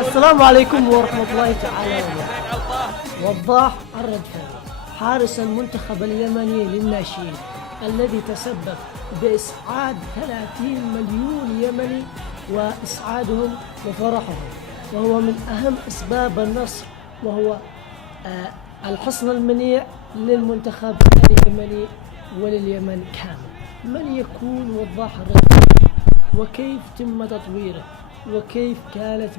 السلام عليكم ورحمة الله تعالى وبركاته. وضاح الردفاني حارس المنتخب اليمني للناشئين الذي تسبب بإسعاد 30 مليون يمني وإسعادهم وفرحهم، وهو من أهم أسباب النصر، وهو الحصن المنيع للمنتخب اليمني ولليمن كامل. من يكون وضاح الردفاني وكيف تم تطويره وكيف كانت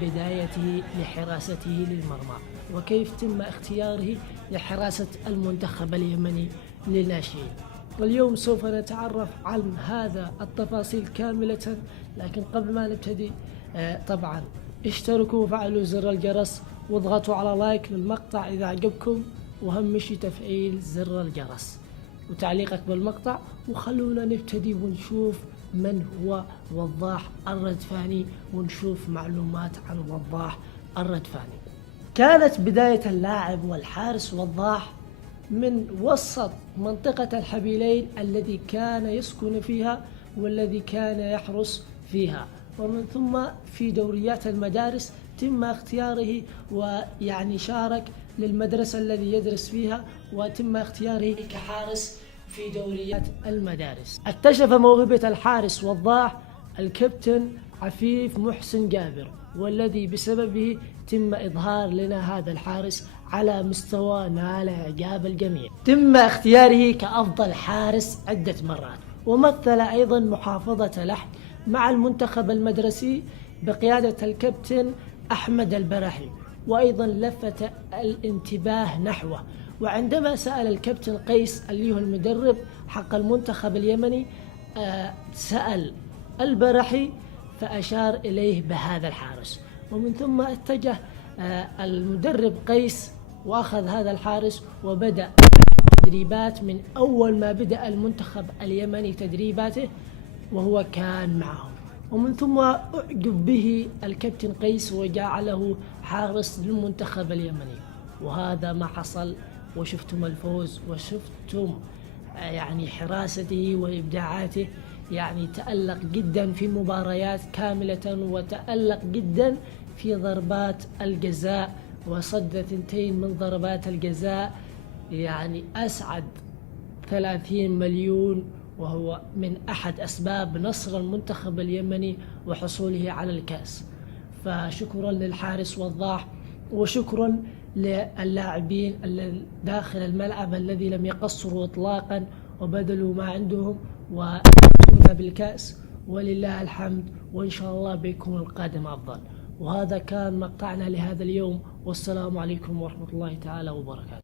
بدايته لحراسته للمرمى وكيف تم اختياره لحراسة المنتخب اليمني للناشئين؟ واليوم سوف نتعرف عن هذا التفاصيل كاملة، لكن قبل ما نبتدي طبعا اشتركوا وفعلوا زر الجرس واضغطوا على لايك للمقطع إذا عجبكم، وهم شي تفعيل زر الجرس وتعليقك بالمقطع. وخلونا نبتدي ونشوف من هو وضاح الردفاني ونشوف معلومات عن وضاح الردفاني. كانت بداية اللاعب والحارس وضاح من وسط منطقة الحبيلين الذي كان يسكن فيها والذي كان يحرس فيها، ومن ثم في دوريات المدارس تم اختياره، ويعني شارك للمدرسة الذي يدرس فيها وتم اختياره كحارس في دوريات المدارس. اكتشف موهبة الحارس وضاح الكابتن عفيف محسن جابر، والذي بسببه تم إظهار لنا هذا الحارس على مستوى نال إعجاب الجميع. تم اختياره كأفضل حارس عدة مرات، ومثل أيضا محافظة لحج مع المنتخب المدرسي بقيادة الكابتن أحمد البرحي، وأيضا لفت الانتباه نحوه. وعندما سأل الكابتن قيس اللي هو المدرب حق المنتخب اليمني سأل البرحي فأشار إليه بهذا الحارس، ومن ثم اتجه المدرب قيس وأخذ هذا الحارس وبدأ تدريبات من أول ما بدأ المنتخب اليمني تدريباته وهو كان معهم. ومن ثم أعجب به الكابتن قيس وجعله حارس للمنتخب اليمني، وهذا ما حصل. وشفتم الفوز وشفتم يعني حراسته وإبداعاته، يعني تألق جدا في المباريات كاملة وتألق جدا في ضربات الجزاء وصد 2 من ضربات الجزاء، يعني أسعد 30 مليون، وهو من أحد أسباب نصر المنتخب اليمني وحصوله على الكأس. فشكرا للحارس وضاح، وشكرا للاعبين داخل الملعب الذي لم يقصروا إطلاقا وبذلوا ما عندهم وفوزنا بالكأس، ولله الحمد، وإن شاء الله بيكون القادم أفضل. وهذا كان مقطعنا لهذا اليوم، والسلام عليكم ورحمة الله تعالى وبركاته.